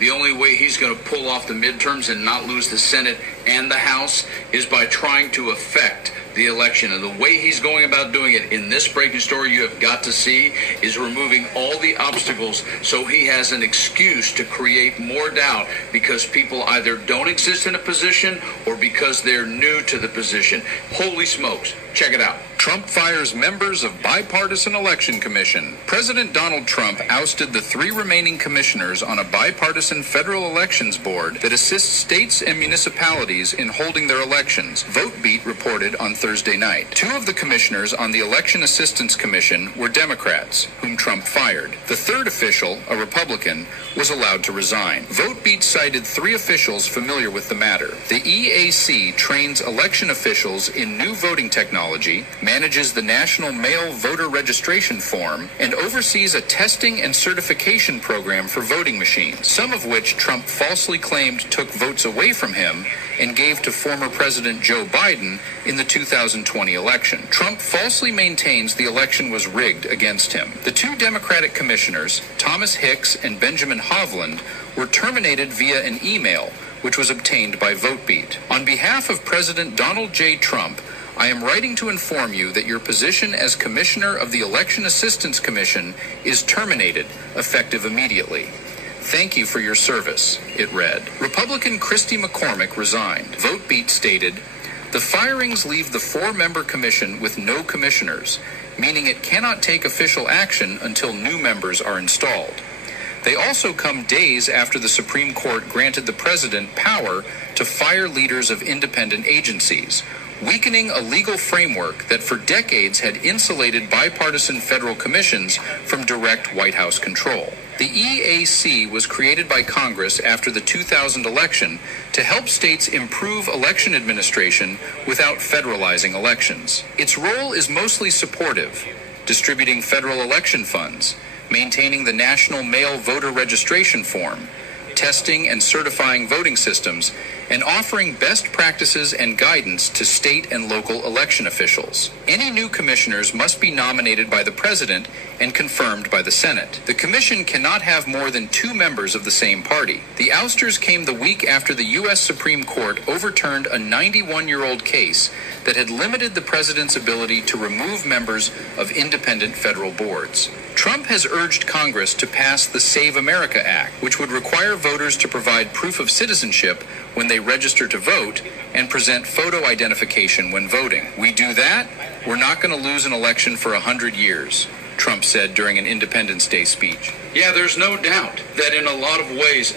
The only way he's going to pull off the midterms and not lose the Senate and the House is by trying to affect the election. And the way he's going about doing it in this breaking story you have got to see is removing all the obstacles so he has an excuse to create more doubt because people either don't exist in a position or because they're new to the position. Holy smokes. Check it out. Trump fires members of bipartisan election commission. President Donald Trump ousted the 3 remaining commissioners on a bipartisan federal elections board that assists states and municipalities in holding their elections, VoteBeat reported on Thursday night. 2 of the commissioners on the Election Assistance Commission were Democrats, whom Trump fired. The 3rd official, a Republican, was allowed to resign. VoteBeat cited 3 officials familiar with the matter. The EAC trains election officials in new voting technology, manages the National Mail Voter Registration Form, and oversees a testing and certification program for voting machines, some of which Trump falsely claimed took votes away from him and gave to former President Joe Biden in the 2020 election. Trump falsely maintains the election was rigged against him. The 2 Democratic commissioners, Thomas Hicks and Benjamin Hovland, were terminated via an email, which was obtained by VoteBeat. On behalf of President Donald J. Trump, I am writing to inform you that your position as Commissioner of the Election Assistance Commission is terminated, effective immediately. Thank you for your service, it read. Republican Christy McCormick resigned. VoteBeat stated, the firings leave the 4-member commission with no commissioners, meaning it cannot take official action until new members are installed. They also come days after the Supreme Court granted the president power to fire leaders of independent agencies, weakening a legal framework that for decades had insulated bipartisan federal commissions from direct White House control. The EAC was created by Congress after the 2000 election to help states improve election administration without federalizing elections. Its role is mostly supportive, distributing federal election funds, maintaining the National Mail Voter Registration Form, testing and certifying voting systems, and offering best practices and guidance to state and local election officials. Any new commissioners must be nominated by the president and confirmed by the Senate. The commission cannot have more than 2 members of the same party. The ousters came the week after the U.S. Supreme Court overturned a 91-year-old case that had limited the president's ability to remove members of independent federal boards. Trump has urged Congress to pass the Save America Act, which would require voters to provide proof of citizenship when they register to vote and present photo identification when voting. We do that, we're not going to lose an election for 100 years, Trump said during an Independence Day speech. Yeah, there's no doubt that in a lot of ways,